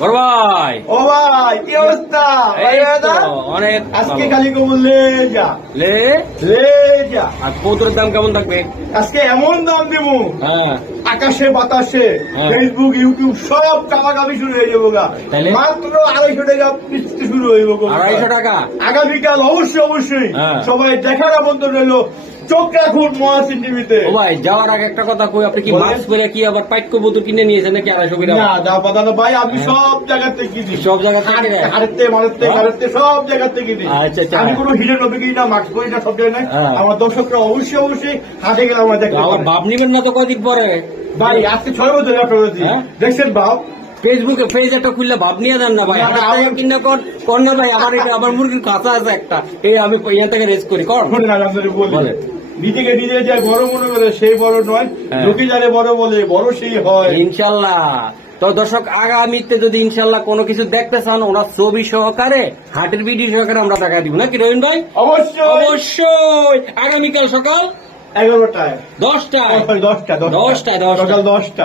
বড় ভাই, ও ভাই কি অবস্থা? এই তো অনেক আজকে ভালো। খালি কবল লে যা লে লে যা। আর কৌতুরের দাম কেমন থাকবে? আজকে এমন দাম দেবো হ্যাঁ, আকাশে বাতাসে হ্যাঁ। ফেসবুক ইউটিউব সব কামাকামি শুরু হয়ে যাবো গা। তাইলে? মাত্র 250 টাকা কিস্তি শুরু হইব। 250 টাকা। আগামীকাল অবশ্যই হ্যাঁ। সবাই দেখার আমন্ত্রণ রইলো। চোখ রাখুন মহাসিন টিভিতে। ও ভাই, যাওয়ার আগে একটা কথা কই, আপনি কি বলেন। মাস্ক পরে কি আবার পাইক কবুতর কিনে নিয়েছেন নাকি 250 করে? না দা পাতা না ভাই, আমি হ্যাঁ। সব জায়গা থেকে কিনি। সব জায়গা থেকে কিনে? হাড়তে মারতে হ্যাঁ। হাড়তে সব জায়গা থেকে কিনি। আচ্ছা, আচ্ছা। আমি কোনো হিডেন নবী কিনি না, মাস্ক পরি না, সব জায়গায় নাই। হ্যাঁ। আমার দর্শকরা অবশ্যই হাটে গেলে আমার দেখতে আমার পারে। বাপ নিবেন না তো কয়দিন পরে? ভাই আজকে 6 বছর ব্যবসা করেছি। হ্যাঁ। দেখছেন বাপ? ফেসবুকে পেজ একটা খুললে ভাব নিয়ে দেন না ভাই। না, না, আমার কিনা কর না ভাই, আমার মুরগির কাঁচা আছে একটা, এই আমি এখান থেকে রেস করি কর। শোনেন আর আপনাদের বলি, বলেন। নিজেকে নিজে যে বড় মনে করে সেই বড় নয়, হ্যাঁ। লোকে যারে বড় বলে বড় সেই হয়। ইনশাল্লাহ। তো দর্শক, আগামীতে যদি ইনশাল্লাহ কোনো কিছু দেখতে চান, ওরা ছবি সহকারে হাটের ভিডিও সহকারে আমরা টাকা দিব নাকি রবীন ভাই? অবশ্যই অবশ্যই। আগামীকাল সকাল 11টায় 10টায়। 10টা দশটায়। সকাল 10টা।